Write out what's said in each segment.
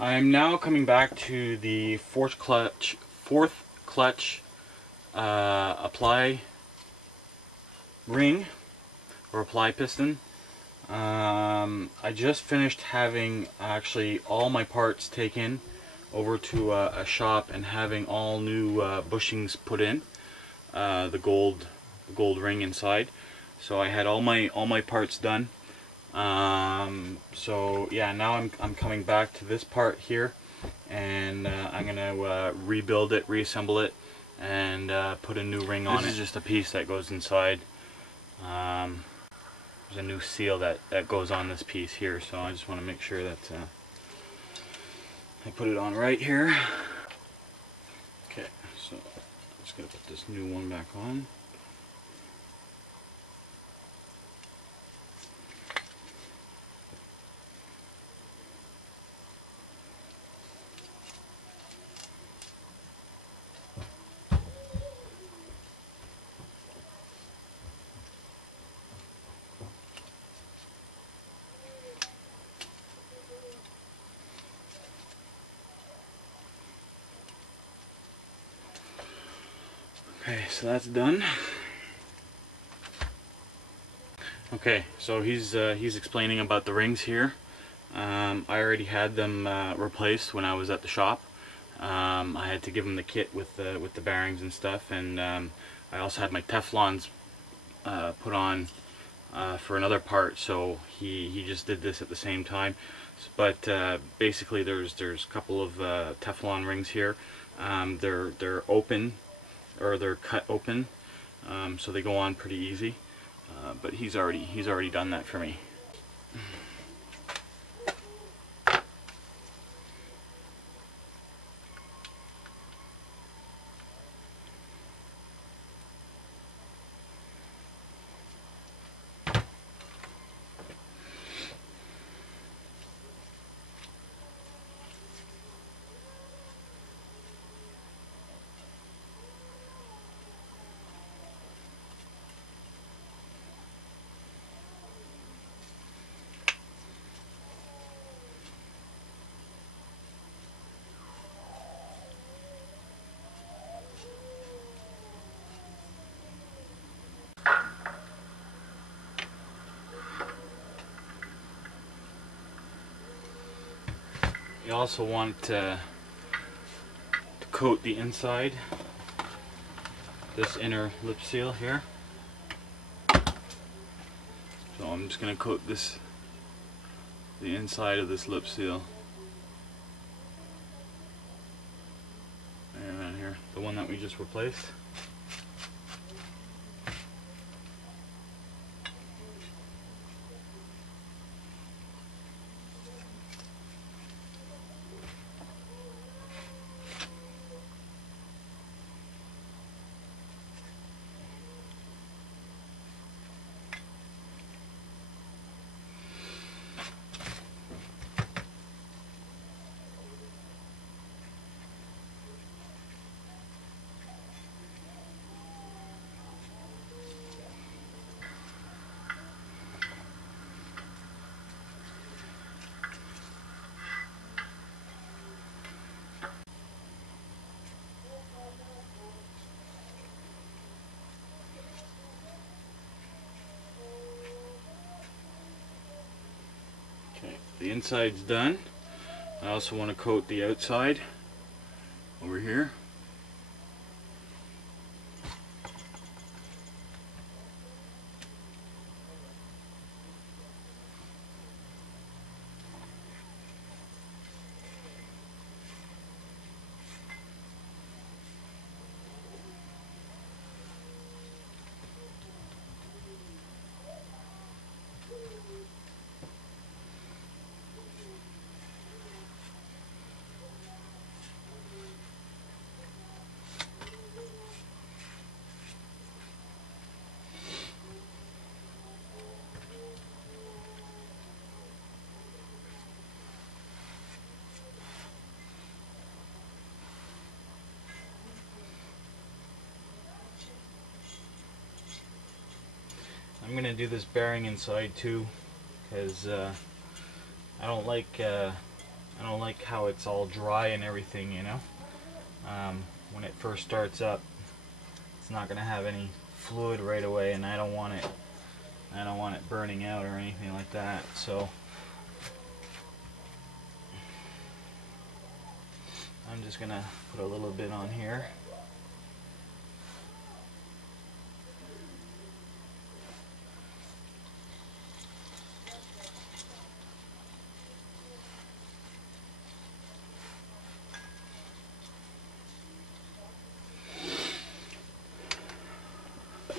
I'm now coming back to the fourth clutch apply ring or apply piston. I just finished having actually all my parts taken over to a shop and having all new bushings put in, the gold ring inside. So I had all my parts done. So yeah, now I'm coming back to this part here, and I'm gonna rebuild it, reassemble it, and put a new ring on it. This is just a piece that goes inside. There's a new seal that goes on this piece here, so I just want to make sure that I put it on right here. Okay, so I'm just gonna put this new one back on. Okay, so that's done. Okay, so he's explaining about the rings here. I already had them replaced when I was at the shop. I had to give him the kit with the bearings and stuff, and I also had my Teflons put on for another part. So he just did this at the same time. But basically, there's a couple of Teflon rings here. They're open, or they're cut open, so they go on pretty easy. But he's already done that for me. You also want to coat the inside, this inner lip seal here. So I'm just going to coat the inside of this lip seal. Around here, the one that we just replaced. Okay, the inside's done. I also want to coat the outside over here. I'm gonna do this bearing inside too, because I don't like I don't like how it's all dry and everything, you know. When it first starts up, it's not going to have any fluid right away, and I don't want it burning out or anything like that. So I'm just going to put a little bit on here.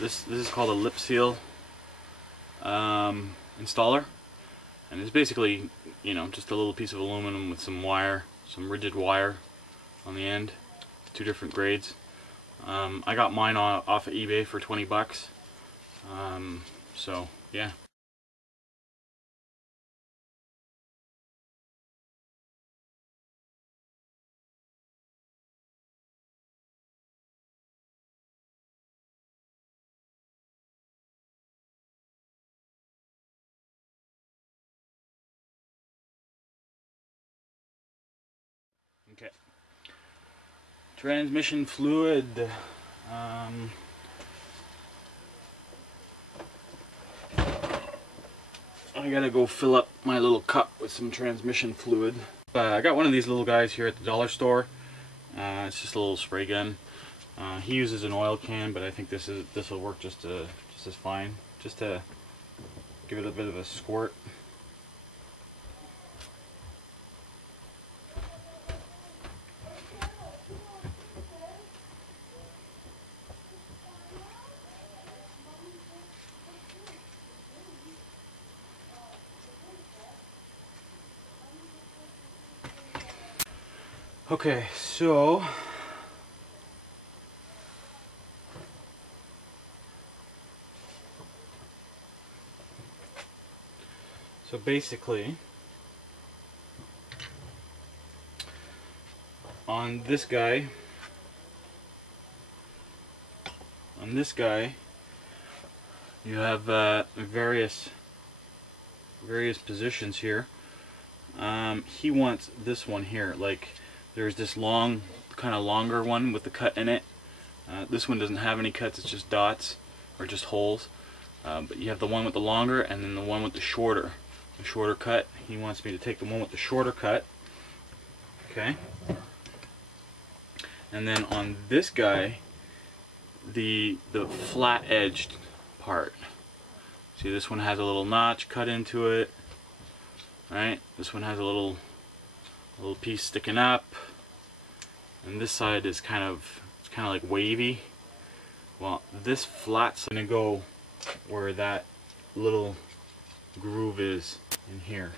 This is called a lip seal installer, and it's basically, you know, just a little piece of aluminum with some wire, some rigid wire on the end, 2 different grades. I got mine off of eBay for 20 bucks. So yeah. Okay. Transmission fluid. I gotta go fill up my little cup with some transmission fluid. I got one of these little guys here at the dollar store. It's just a little spray gun. He uses an oil can, but I think this will work just as fine. Just to give it a bit of a squirt. Okay, so basically on this guy you have various positions here. He wants this one here, like there's this long, kind of longer one with the cut in it. This one doesn't have any cuts, it's just dots or just holes. But you have the one with the longer and then the one with the shorter cut. He wants me to take the one with the shorter cut. Okay. And then on this guy, the flat edged part. See, this one has a little notch cut into it. Right? This one has a little piece sticking up. And this side is kind of like wavy. Well, this flat's gonna go where that little groove is in here.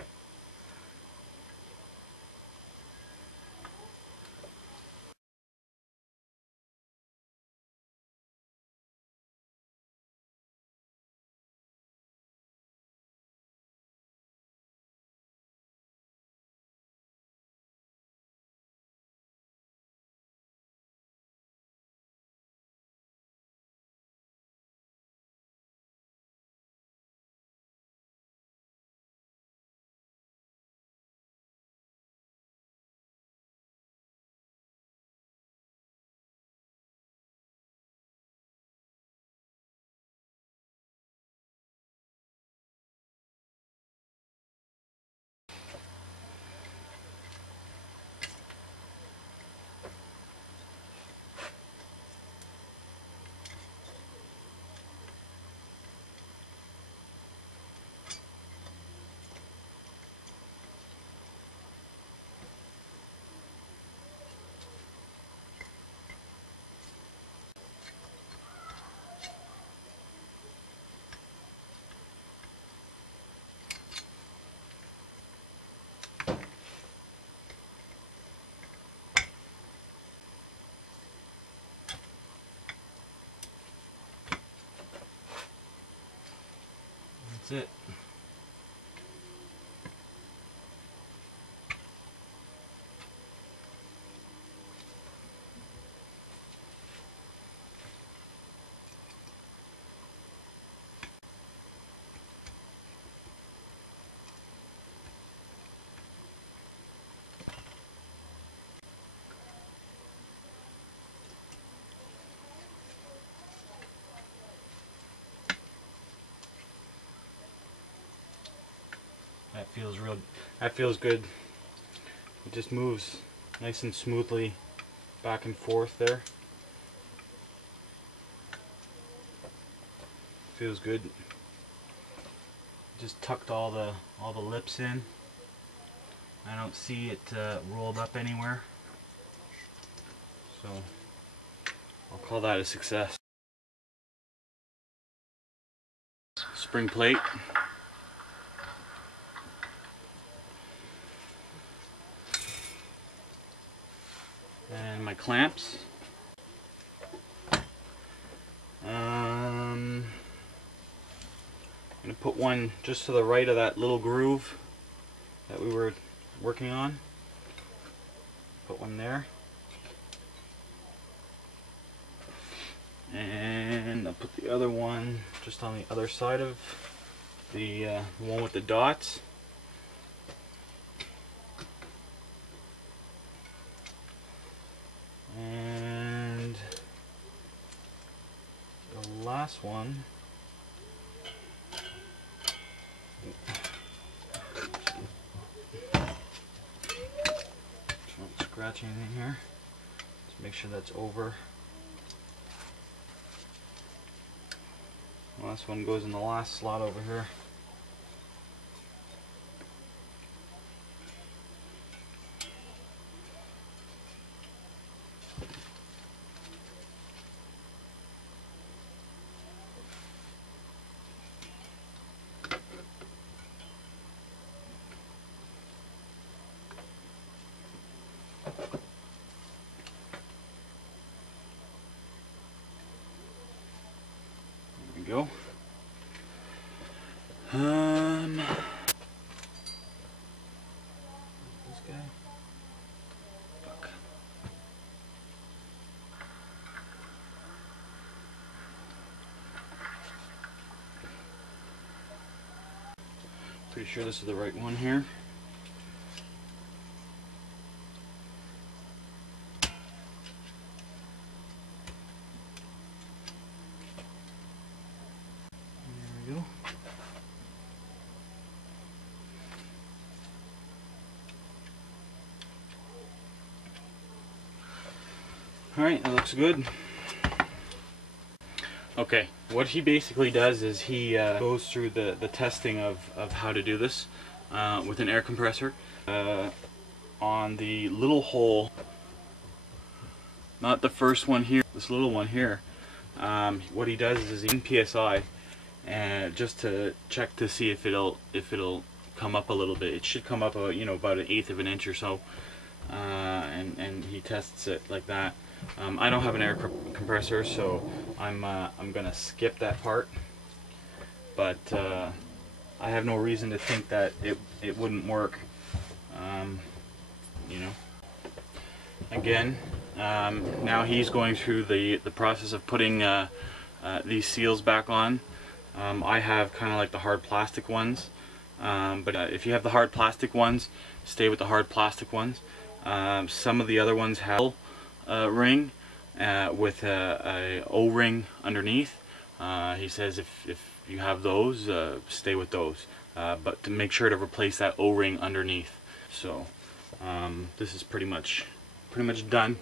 That's it. That feels good. It just moves nice and smoothly back and forth there. Feels good. Just tucked all the lips in. I don't see it rolled up anywhere, so I'll call that a success. Spring plate. And my clamps. I'm going to put one just to the right of that little groove that we were working on. Put one there. And I'll put the other one just on the other side of the one with the dots. And the last one, don't scratch anything here. Just make sure that's over. The last one goes in the last slot over here. Go. This guy. Fuck. Pretty sure this is the right one here. Alright, that looks good. Okay, what he basically does is he goes through the testing of how to do this with an air compressor on the little hole, not the first one here, this little one here. What he does is in PSI, and just to check to see if it'll come up a little bit. It should come up about, you know, about 1/8 of an inch or so, and he tests it like that. I don't have an air compressor, so I'm gonna skip that part, but I have no reason to think that it wouldn't work. You know, again, now he's going through the process of putting these seals back on. I have kind of like the hard plastic ones, but if you have the hard plastic ones, stay with the hard plastic ones. Some of the other ones have ring with a O-ring underneath. He says if you have those, stay with those, but to make sure to replace that O-ring underneath. So this is pretty much done.